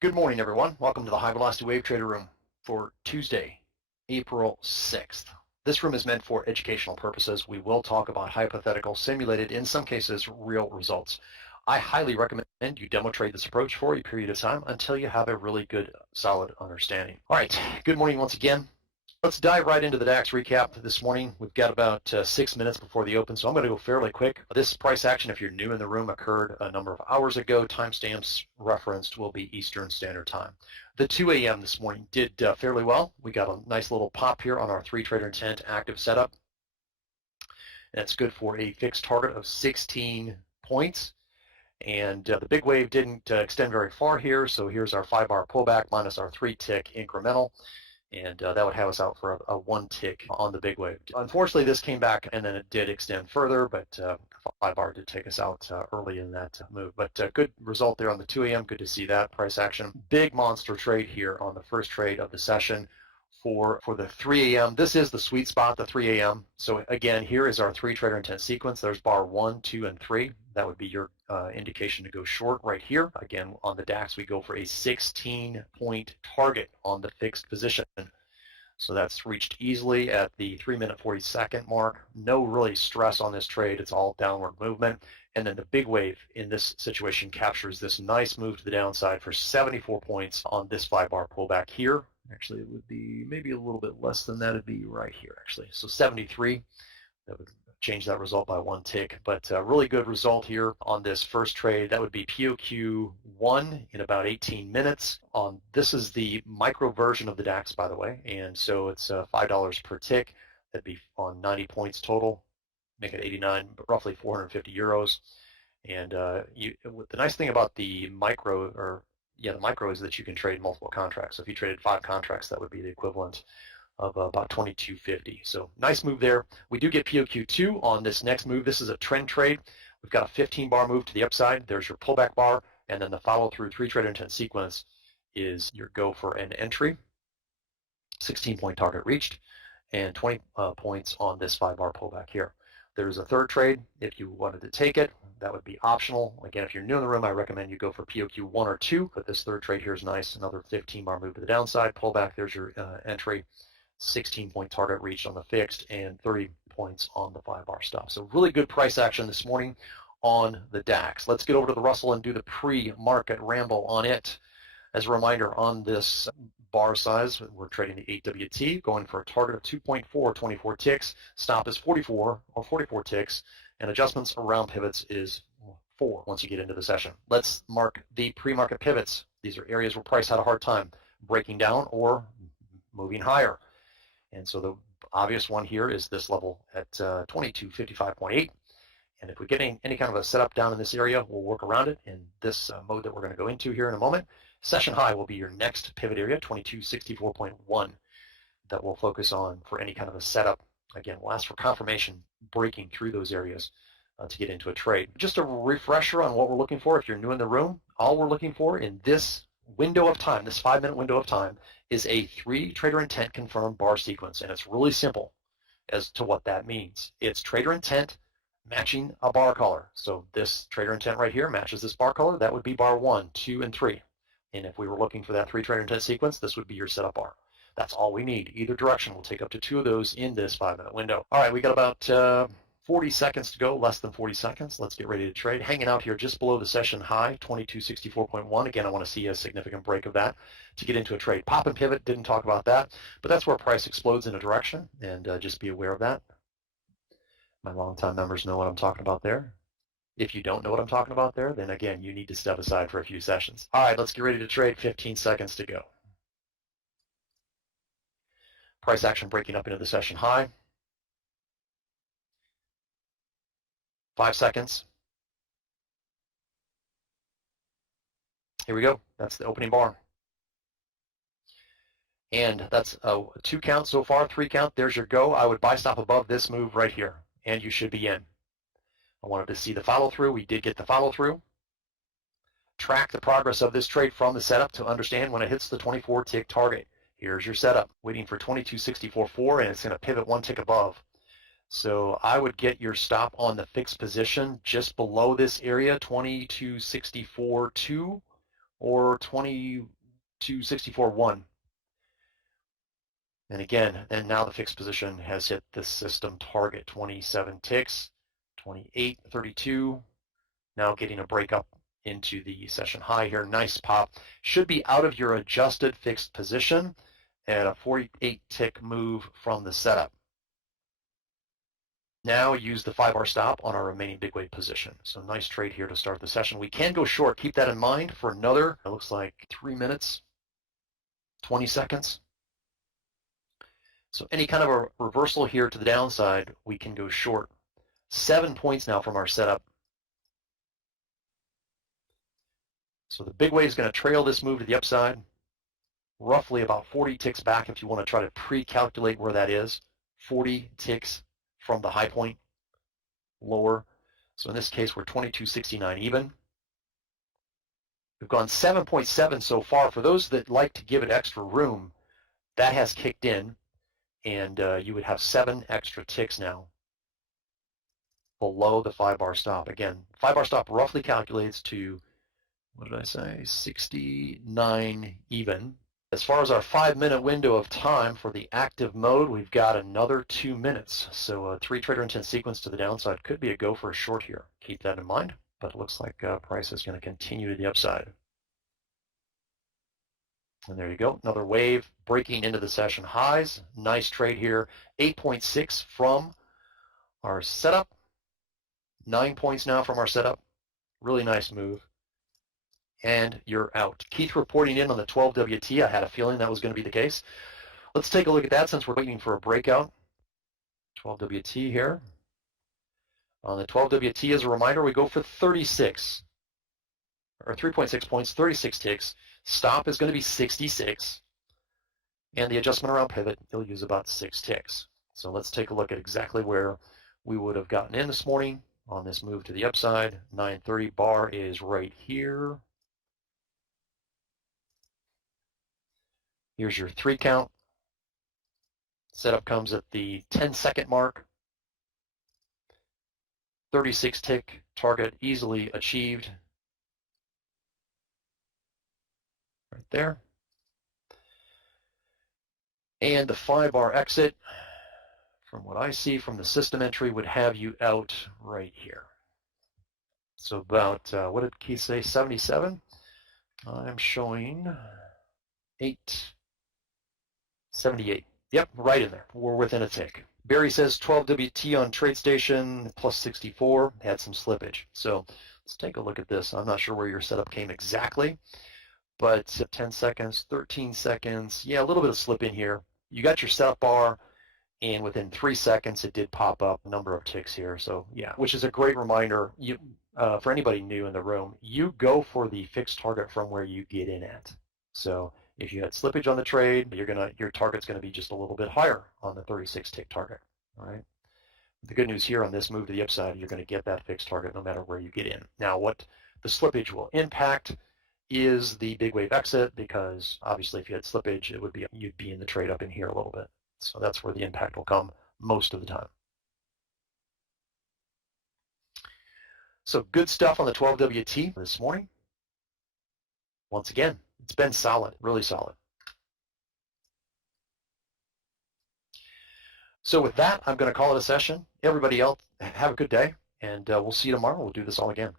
Good morning, everyone. Welcome to the High Velocity Wave Trader Room for Tuesday, April 6th. This room is meant for educational purposes. We will talk about hypothetical, simulated, in some cases, real results. I highly recommend you demo trade this approach for a period of time until you have a really good, solid understanding. All right, good morning once again. Let's dive right into the DAX recap this morning. We've got about 6 minutes before the open, so I'm going to go fairly quick. This price action, if you're new in the room, occurred a number of hours ago. Timestamps referenced will be Eastern Standard Time. The 2 a.m. this morning did fairly well. We got a nice little pop here on our 3 trader intent active setup. And it's good for a fixed target of 16 points. And the big wave didn't extend very far here, so here's our 5-bar pullback minus our 3-tick incremental. And that would have us out for a 1-tick on the big wave. Unfortunately, this came back and then it did extend further, but 5-bar did take us out early in that move. But good result there on the 2 a.m. Good to see that price action. Big monster trade here on the first trade of the session for the 3 a.m. This is the sweet spot, the 3 a.m. So again, here is our 3 trader intent sequence. There's bar 1, 2, and 3. That would be your indication to go short right here. Again, on the DAX, we go for a 16-point target on the fixed position. So that's reached easily at the 3-minute 40-second mark. No really stress on this trade. It's all downward movement. And then the big wave in this situation captures this nice move to the downside for 74 points on this 5-bar pullback here. Actually, it would be maybe a little bit less than that. It'd be right here, actually. So 73. That would change that result by 1 tick. But a really good result here on this first trade. That would be POQ1 in about 18 minutes. This is the micro version of the DAX, by the way. And so it's $5 per tick. That'd be on 90 points total. Make it 89, but roughly 450 euros. And the nice thing about the micro, the micro is that you can trade multiple contracts. So if you traded 5 contracts, that would be the equivalent of about 22.50. So nice move there. We do get POQ2 on this next move. This is a trend trade. We've got a 15-bar move to the upside. There's your pullback bar, and then the follow-through 3 trader intent sequence is your go for an entry. 16-point target reached, and 20 points on this 5-bar pullback here. There's a third trade. If you wanted to take it, that would be optional. Again, if you're new in the room, I recommend you go for POQ 1 or 2, but this third trade here is nice. Another 15-bar move to the downside, pullback. There's your entry. 16-point target reached on the fixed and 30 points on the 5-bar stop. So really good price action this morning on the DAX. Let's get over to the Russell and do the pre-market ramble on it. As a reminder, on this bar size, we're trading the 8WT, going for a target of 2.4, 24 ticks. Stop is 44 or 44 ticks, and adjustments around pivots is 4 once you get into the session. Let's mark the pre-market pivots. These are areas where price had a hard time breaking down or moving higher. And so the obvious one here is this level at 2255.8. And if we get any kind of a setup down in this area, we'll work around it in this mode that we're going to go into here in a moment. Session high will be your next pivot area, 2264.1, that we'll focus on for any kind of a setup. Again, we'll ask for confirmation breaking through those areas to get into a trade. Just a refresher on what we're looking for. If you're new in the room, all we're looking for in this window of time, this 5-minute window of time, is a 3 trader intent confirmed bar sequence. And it's really simple as to what that means. It's trader intent matching a bar color. So this trader intent right here matches this bar color. That would be bar 1, 2, and 3. And if we were looking for that 3 trader intent sequence, this would be your setup bar. That's all we need. Either direction will take up to 2 of those in this 5-minute window. All right, we got about 40 seconds to go, less than 40 seconds. Let's get ready to trade. Hanging out here just below the session high, 2264.1. Again, I want to see a significant break of that to get into a trade. Pop and pivot, didn't talk about that, but that's where price explodes in a direction, and just be aware of that. My longtime members know what I'm talking about there. If you don't know what I'm talking about there, then again, you need to step aside for a few sessions. All right, let's get ready to trade. 15 seconds to go. Price action breaking up into the session high. 5 seconds. Here we go. That's the opening bar. And that's a 2 count so far, 3 count. There's your go. I would buy stop above this move right here, and you should be in. I wanted to see the follow through. We did get the follow through. Track the progress of this trade from the setup to understand when it hits the 24 tick target. Here's your setup, waiting for 2264.4, and it's going to pivot 1 tick above. So I would get your stop on the fixed position just below this area, 2264.2 or 2264.1. And again, and now the fixed position has hit the system target, 27 ticks, 28.32. Now getting a break up into the session high here. Nice pop. Should be out of your adjusted fixed position at a 48 tick move from the setup. Now use the 5-bar stop on our remaining big wave position. So nice trade here to start the session. We can go short. Keep that in mind for another, it looks like 3 minutes, 20 seconds. So any kind of a reversal here to the downside, we can go short. 7 points now from our setup. So the big wave is going to trail this move to the upside, roughly about 40 ticks back if you want to try to pre-calculate where that is. 40 ticks from the high point, lower. So in this case, we're 22.69 even. We've gone 7.7 so far. For those that like to give it extra room, that has kicked in, and you would have 7 extra ticks now below the 5-bar stop. Again, 5-bar stop roughly calculates to, what did I say, 69 even. As far as our 5-minute window of time for the active mode, we've got another 2 minutes. So a 3-trader intent sequence to the downside could be a go for a short here. Keep that in mind, but it looks like price is going to continue to the upside. And there you go, another wave breaking into the session highs. Nice trade here, 8.6 from our setup, 9 points now from our setup. Really nice move. And you're out. Keith reporting in on the 12WT. I had a feeling that was going to be the case. Let's take a look at that since we're waiting for a breakout. 12WT here. On the 12WT, as a reminder, we go for 36, or 3.6 points, 36 ticks. Stop is going to be 66. And the adjustment around pivot, you'll use about 6 ticks. So let's take a look at exactly where we would have gotten in this morning on this move to the upside. 930 bar is right here. Here's your 3 count. Setup comes at the 10-second mark. 36 tick target easily achieved. Right there. And the 5-bar exit, from what I see from the system entry, would have you out right here. So about, what did Keith say, 77? I'm showing 878. Yep, right in there. We're within a tick. Barry says 12WT on TradeStation plus 64, had some slippage. So let's take a look at this. I'm not sure where your setup came exactly, but 10 seconds, 13 seconds, yeah, a little bit of slip in here. You got your setup bar, and within 3 seconds, it did pop up a number of ticks here. So yeah, which is a great reminder. For anybody new in the room, you go for the fixed target from where you get in at. So if you had slippage on the trade, your target's going to be just a little bit higher on the 36 tick target. All right. The good news here on this move to the upside, you're going to get that fixed target no matter where you get in. Now, what the slippage will impact is the big wave exit, because obviously if you had slippage, you'd be in the trade up in here a little bit. So that's where the impact will come most of the time. So good stuff on the 12WT this morning. Once again, it's been solid, really solid. So with that, I'm going to call it a session. Everybody else, have a good day, and we'll see you tomorrow. We'll do this all again.